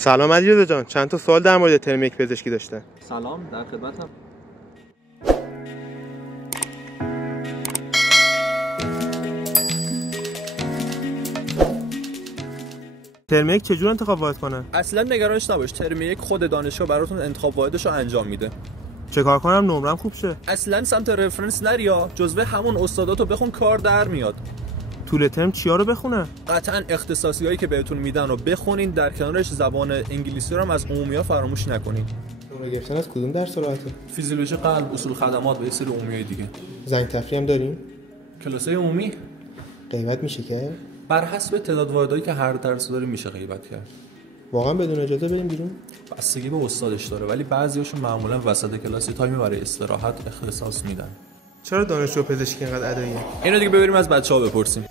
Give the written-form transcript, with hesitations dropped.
سلام علیرضا جان، چند تا سوال در مورد ترم 1 پزشکی داشتم. سلام، در خدمتم. ترم 1 چجور انتخاب واحد کنم؟ اصلا نگرانش نباش، ترم 1 خود دانشگاه براتون انتخاب واحدش رو انجام میده. چه کار کنم نمرم خوب شه؟ اصلا سمت رفرنس نریا، جزوه همون استاداتو بخون، کار در میاد. طول ترم چیا رو بخونم؟ قطعا اختصاصیایی که بهتون میدن رو بخونین، در کنارش زبان انگلیسی رو هم از عمومی‌ها فراموش نکنین. نمره گرفتن از کدوم درس راحته؟ فیزیولوژی قلب، اصول خدمات و یه سری عمومیای دیگه. زنگ تفریح هم داریم؟ کلاسای عمومی غیبت میشه که؟ بر حسب تعداد واحدایی که هر درس داره میشه غیبت کرد. واقعا بدون اجازه بریم بیرون؟ بستگی به استادش داره، ولی بعضیاشون معمولا وسط کلاس تایمی برای استراحت اختصاص میدن. چرا دانشجو پزشکی اینقدر اداییه؟ اینو دیگه ببریم از بچه‌ها بپرسیم.